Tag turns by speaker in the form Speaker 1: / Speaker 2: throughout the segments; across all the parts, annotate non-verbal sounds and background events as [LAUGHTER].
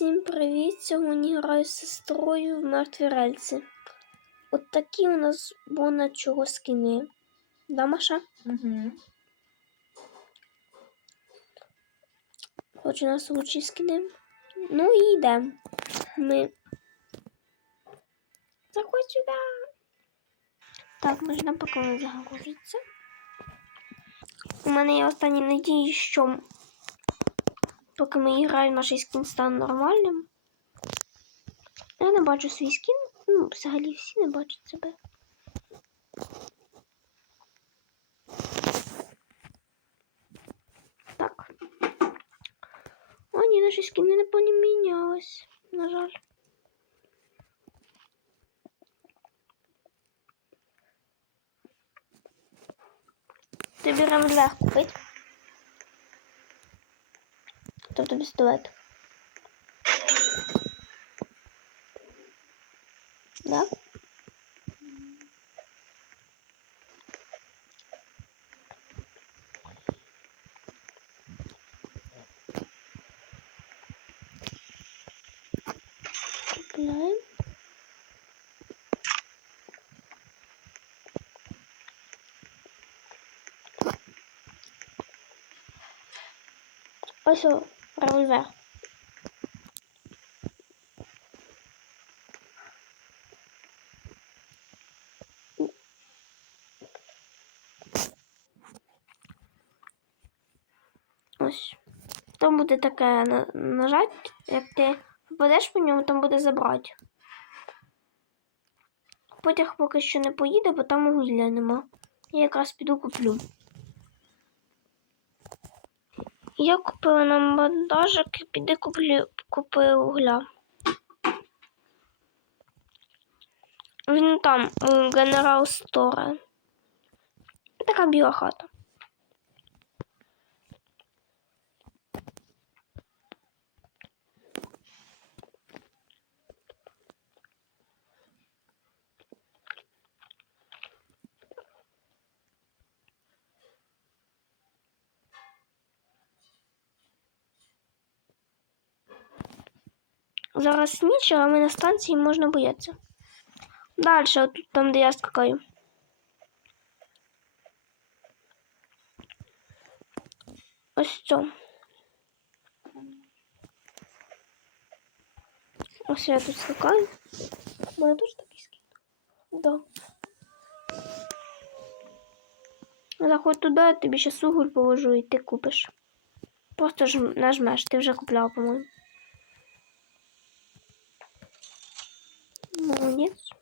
Speaker 1: Всім привіт! Сьогодні граю з сестрою в мертві рельси. От такі у нас бона чого скини. Да, Маша?
Speaker 2: Угу.
Speaker 1: Хоч у нас лучші скини. Ну і йдемо. Ми. Заходь сюди. Так, можна поки не загрузиться. У мене є останні надії, що поки ми граємо, наш скін стане нормальним. Я не бачу свій скін. Ну, взагалі всі не бачать себе. Так. О, ні, наші скіни не помінялись, на жаль. Тобі ремлях купить. Тобто пістолет. Да? Купляем. О, револьвер. Ось. Там буде таке на- нажать, як ти попадеш по ньому, там буде забрати. Потяг поки що не поїде, бо там вугілля нема. Я якраз піду куплю. Я купила нам бандажик і піди куплю, купи угля. Він там, у Стора. Така біла хата. Зараз ніч, а ми на станції можна боятися. Далі, от там, де я скакаю. Ось це. Ось я тут скакаю. У мене теж такий скін. Да. Заходь туди, я тобі ще уголь положу і ти купиш. Просто ж нажмеш, ти вже купляла, по-моєму. Молодець.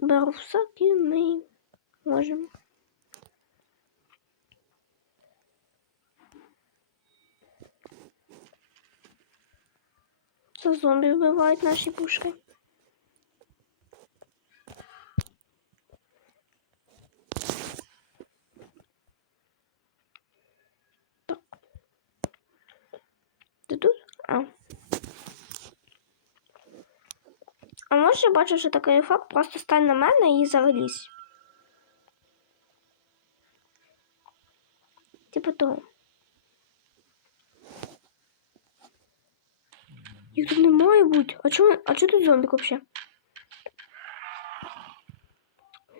Speaker 1: Беру и мы можем. Це зомбі вбивають наші пушки. Так. Ти тут? А. Я бачу, що такий факт, просто стань на мене і завелізь. Типу того. Їх тут не має бути. А чому, а чого тут зомбік взагалі?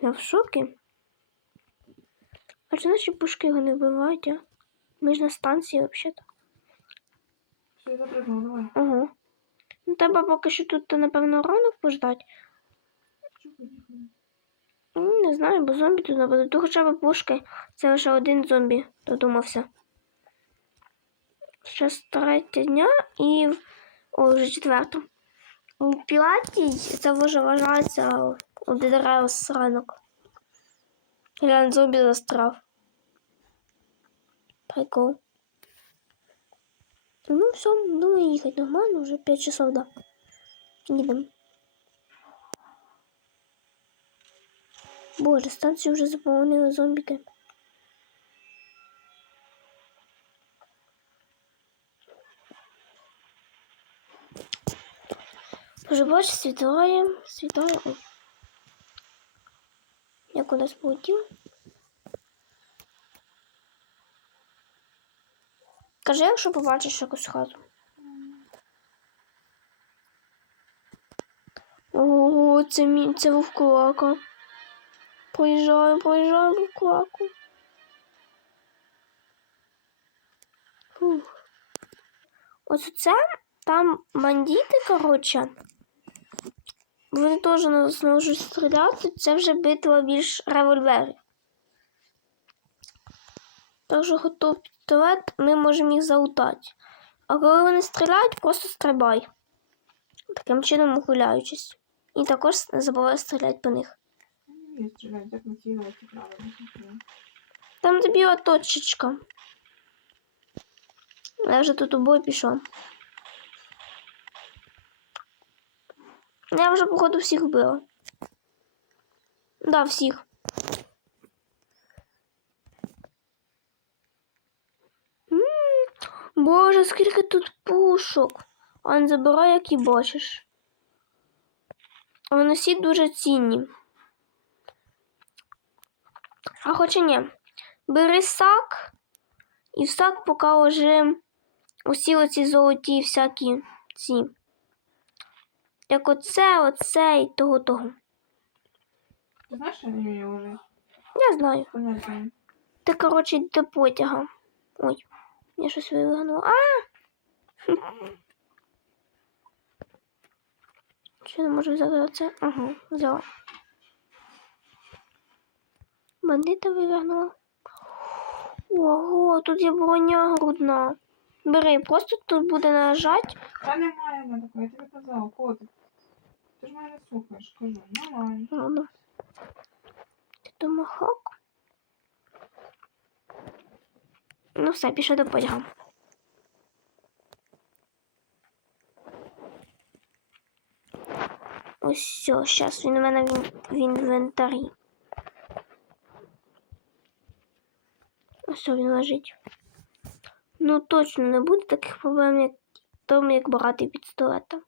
Speaker 1: Я в шокі. А чому наші пушки його не вбивають, а? Ми ж на станції взагалі-то.
Speaker 2: Все, запрыгнул, давай.
Speaker 1: Ага. Ну, треба поки що тут, напевно, ранок пождати. Ну, не знаю, бо зомбі тут нападуть. Тут хоча б пушки. Це лише один зомбі додумався. Зараз третя дня і. О, вже четверта. У п'ятій це вже вважається один раз ранок. Глянь, зомбі застрав. Прикол. Ну, все, думаю, їхати нормально, вже 5 часов, да. Їдемо. Боже, станцію вже заповнили зомбіки. Вже бачиш, світає, світає. Я кудись полетів. Кажи, якщо побачиш якусь хату. Ого, це мій, це вовкулака. Поїжджаю, поїжджаю вовкулаку. Ось оце там бандити, коротше. Вони теж почнуть стріляти, це вже битва більш револьверів. Так що готов пістолет, ми можемо їх залутати. А коли вони стріляють, просто стрибай. Таким чином ухиляючись. І також не забувай стріляти по них.
Speaker 2: Не стріляти, так націлювати правильно.
Speaker 1: Там тобі от точечка. Я вже тут у бой пішов. Я вже, походу, всіх вбила. Да, всіх. Боже, скільки тут пушок. Он забирай, як і бачиш. Вони всі дуже цінні. А хоча ні. Бери сак, і в сак покажи усі оці золоті всякі ці. Як оце, оце і того того.
Speaker 2: Знаєш, що вже?
Speaker 1: Я знаю. Ти, коротше, до потяга. Ой, я щось вивернула. А! [LAUGHS] Чи не можу взяти оце? Ага, взяла. Бандита вивернула. Ого, тут є броня грудна. Бери, просто тут буде нажать.
Speaker 2: Та немає в мене такого, я тобі казала, котик. Ти ж мене не слухаєш, кажу, немає.
Speaker 1: Ладно. Ти томахок? Ну все, пішов до потяга. Ось все, зараз він у мене в, інвентарі. Ось він лежить. Ну точно не буде таких проблем, як тому, як брати пістолета.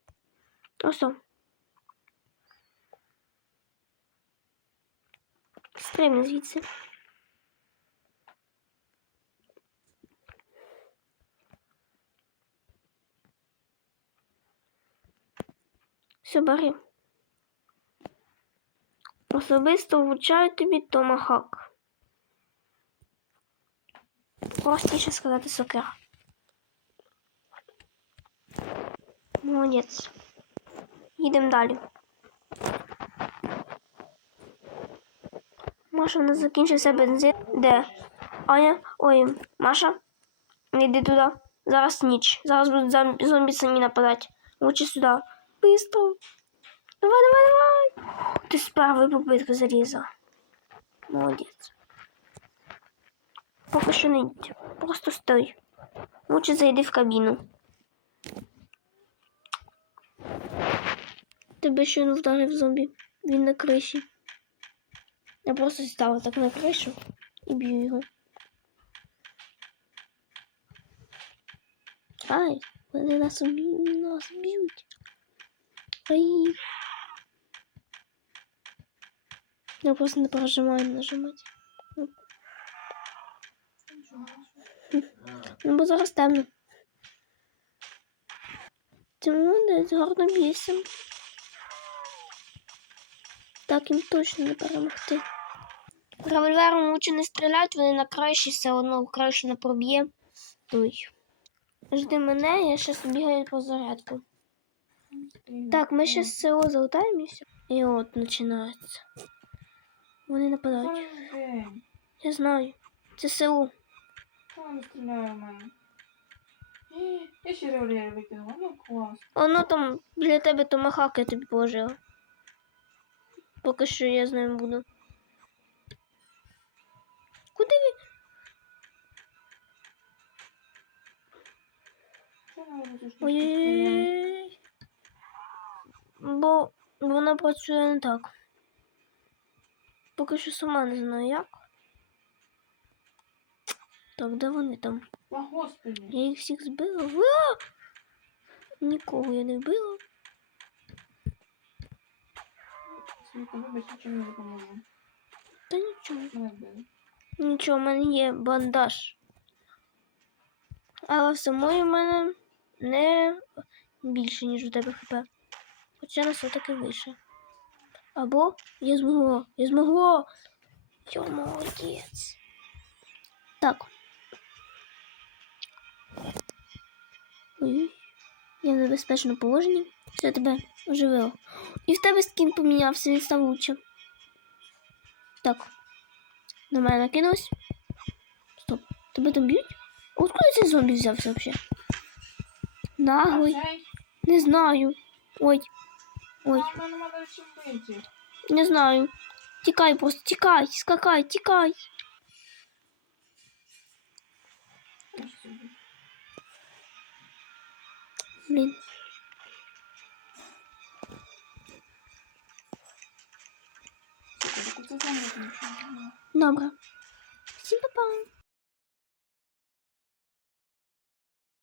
Speaker 1: Ось. Стрімно звідси. Все. Особисто вручаю тобі томахак. Простіше сказати сокира. Молодець. Їдемо далі. Маша, у нас закінчився бензин. Де? Аня? Ой, Маша? Йди туди. Зараз ніч. Зараз будуть зом- зомбі самі нападати. Лучше сюди. Быстро. Давай, давай, давай. Ти з першої попитки залізла. Молодець. Поки що не. Просто стой. Лучше зайди в кабіну. Тебе щойно вдарив зомбі. Він на криші. Я просто стала так на кришу і б'ю його. Ай, вони нас уб'ють, нас б'ють. Ай. Я просто не прожимаю нажимати. Ну, бо зараз темно. Ти молодець, гарно б'єшся. Так їм точно не перемогти. Револьвером лучше не стріляти, вони на криші все одно краще не проб'є. Той. Жди мене, я зараз бігаю по зарядку. Так, ми ще з село залутаємо і все. І от починається. Вони нападають. Я знаю. Це
Speaker 2: мене? Ій, Я ще револьвер викинула, ну клас.
Speaker 1: Воно там для тебе томахак я тобі положила. Поки що я з ним буду. Куди ви? Ой-ой-ой. Бо вона працює не так. Поки що сама не знаю як. Так, де вони там?
Speaker 2: О, господи.
Speaker 1: Я їх всіх збила. А! Нікого я не вбила. Та нічого. Нічого, в мене є бандаж. Але в самої в мене не більше, ніж у тебе хп. Хоча нас все-таки вийшло. Або я змогла. Я змогла. Я молодець. Так. Я в небезпечному положенні. Все тебе оживило. І в тебе скін помінявся, він став лучше. Так. На мене накинулось. Стоп. Тебе там б'ють? Откуда цей зомбі взявся взагалі? Наглий. Не знаю. Ой. Ой,
Speaker 2: Нам мене треба ще вбити.
Speaker 1: не знаю. Тікай просто, тікай, скакай, тікай.
Speaker 2: Ось сюди.
Speaker 1: Блін.
Speaker 2: Слухай, так оце зомбі нічого.
Speaker 1: Добре.